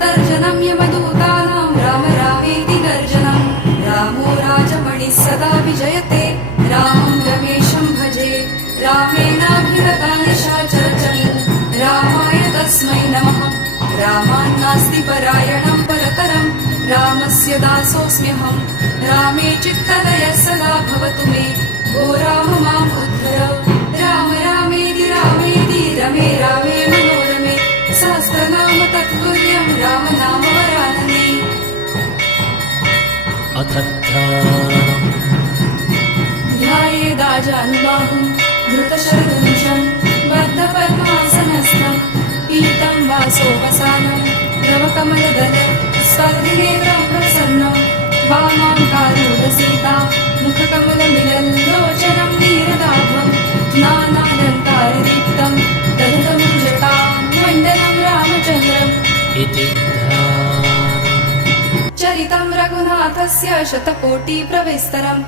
तर्जनं यमदूतानां राम रामेति गर्जनं रामो राजमणिः सदा विजयते रामं रमेशं भजे रामेणाभिगता निशाचरचमू रामाय तस्मै नमः रामान्नास्ति परायणं परतरं रामस्य दासोऽस्म्यहं रामे चित्तलयः सदा भवतु मे ओ राम माम् उद्धर राम रामेति रमे रामे मनोरमे सहस्रनाम तत्तुल्यं राम नाम वरानने। अथ ध्यानम् ध्यायेदाजानुबाहुं धृतशरधनुषं बद्धपद्मासनस्थं पीतं वासोपसानं नवकमलदल स्पर्धिनेत्रं प्रसन्नं वामां कारूढसीता मुखकमलमिलल्लोचनं नीरदाभं नानालङ्कारदीप्तं दधतमुञ्जटां मण्डनं रामचन्द्रम् इति ध्यानम् चरितं रघुनाथस्य शतकोटिप्रविस्तरम्